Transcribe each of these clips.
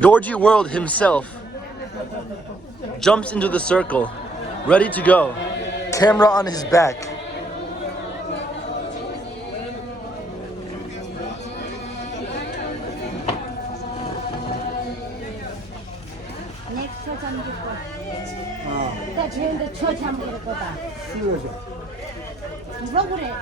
Dorji World himself jumps into the circle, ready to go. Camera on his back. 넥스 잠길 거. 그러니까 쟤인데 저 잠길 거다. 누가 그래?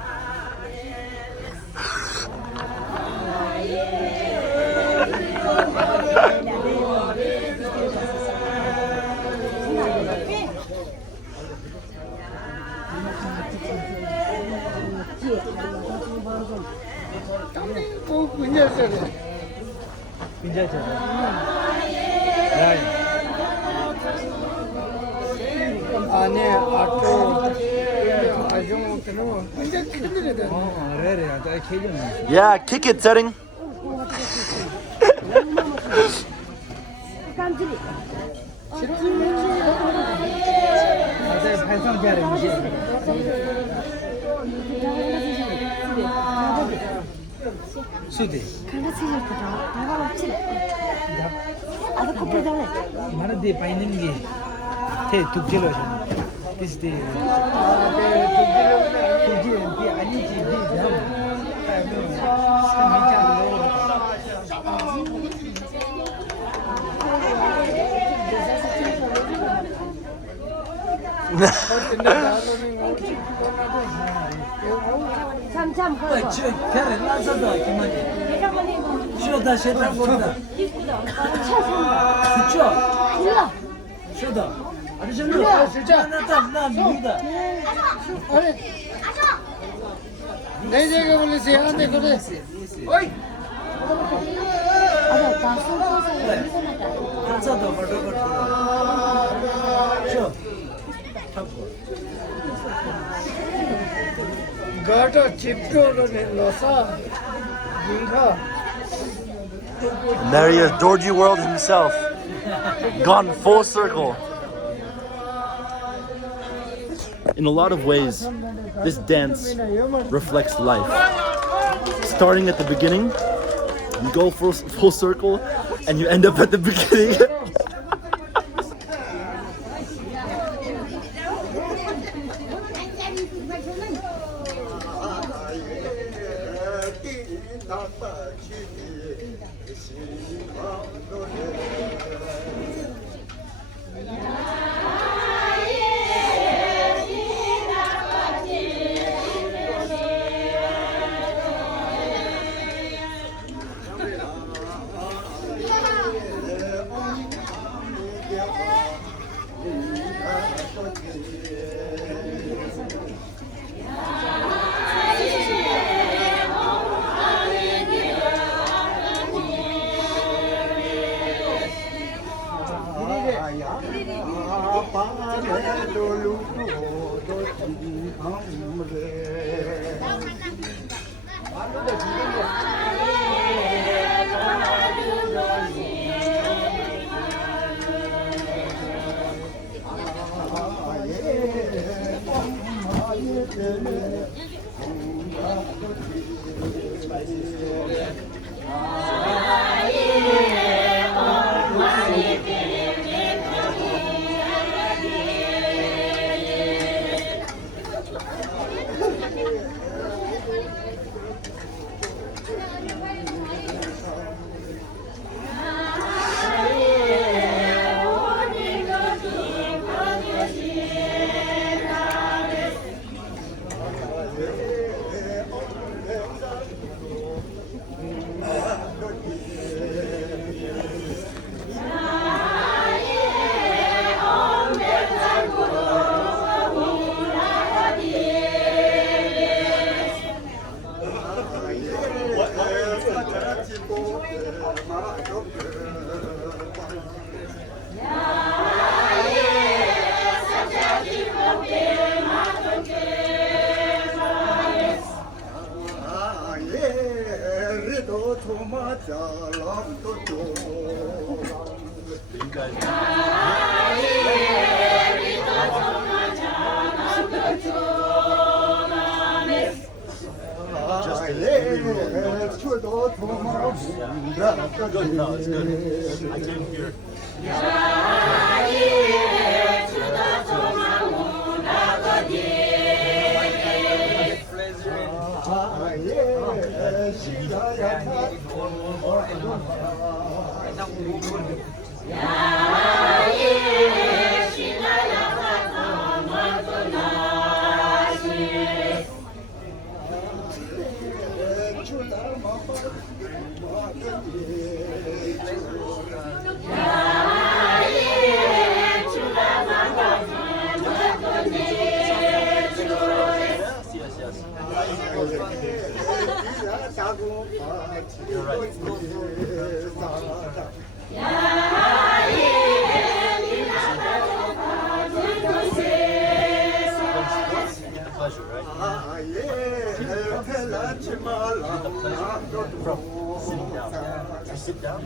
아니 아토 아종부터는 완전 큰일이다. Yeah, kick it, setting. 깜찍이. Sude. Kana sihir ko daw. Dawa chil. Ada ko pe daw. Mana de painin ge. Te tukjelo jana. Kis de. Tukje de ani ji de jam. Sami jalo. 잠잠 그거. Kare nasada kimani. 내가 보니 뭐 Shoda sheta borda. 이쁘다. 차선다. Kucho. 일로. Shoda. Ari shanda. Na tam na muda. 아니 내 제가 원래 세한테 그래. 어이 아다 다 소소소 이거나다. Nasada borda borda. Sho. Thapko. 가도 집도로는 넣어서 인가 And there he is, Dorji World himself, gone full circle. In a lot of ways, this dance reflects life. Starting at the beginning, you go full circle, and you end up at the beginning. Good, no, it's good. I came here. Pleasure, right? Sitting down. You sit down?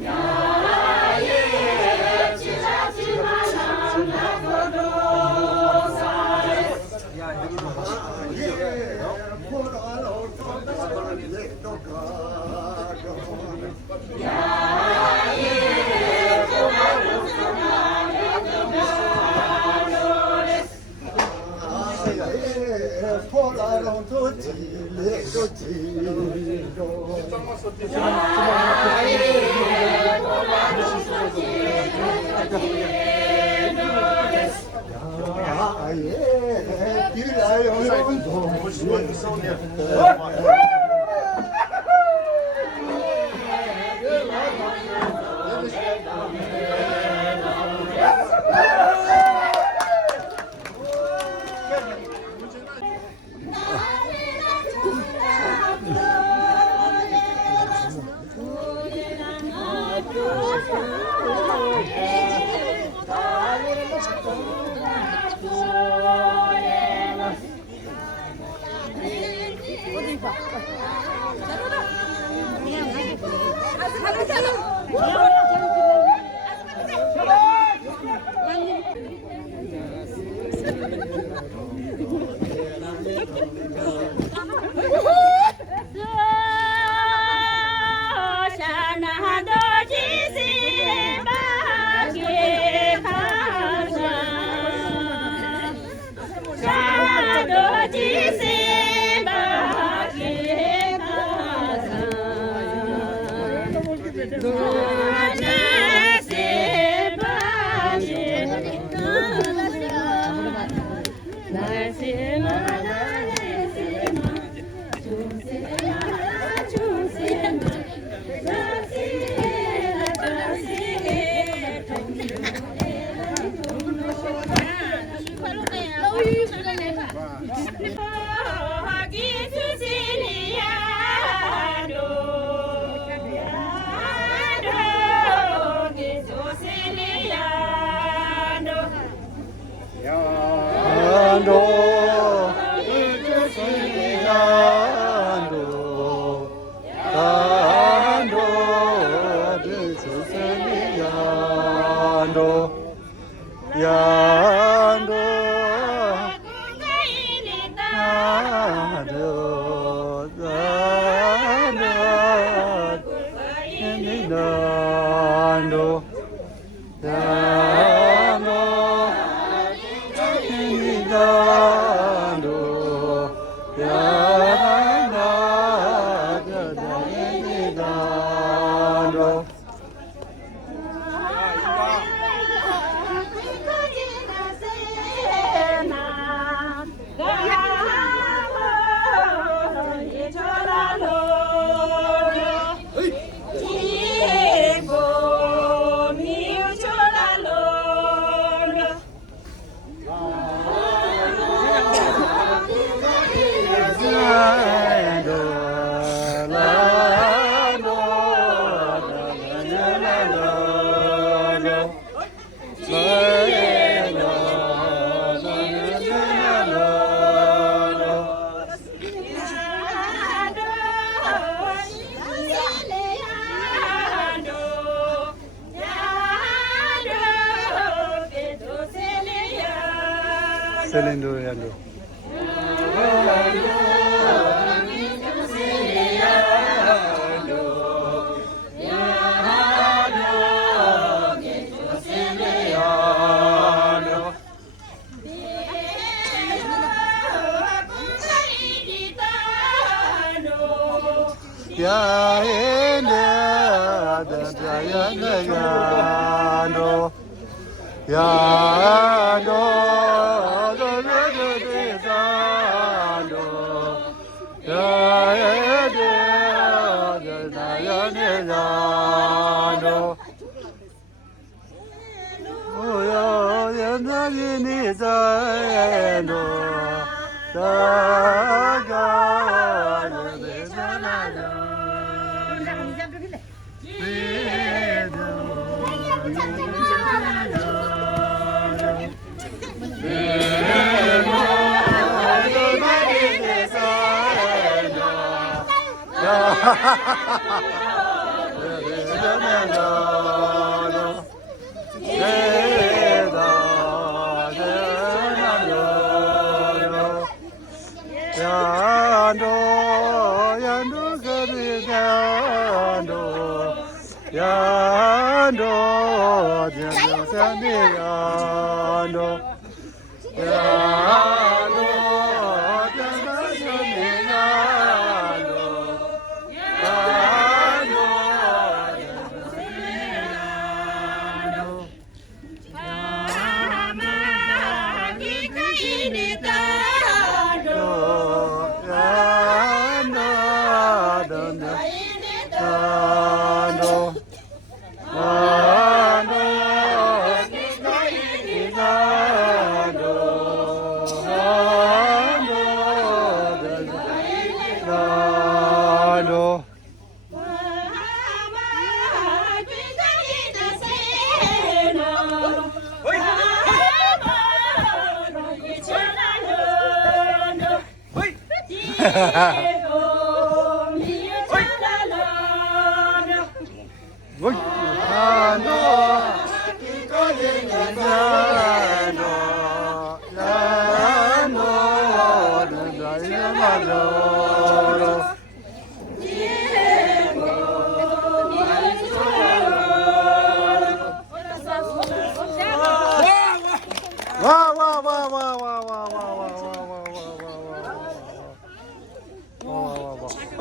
Selendo yalo.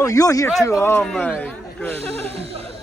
Oh, you're here too. Oh my goodness.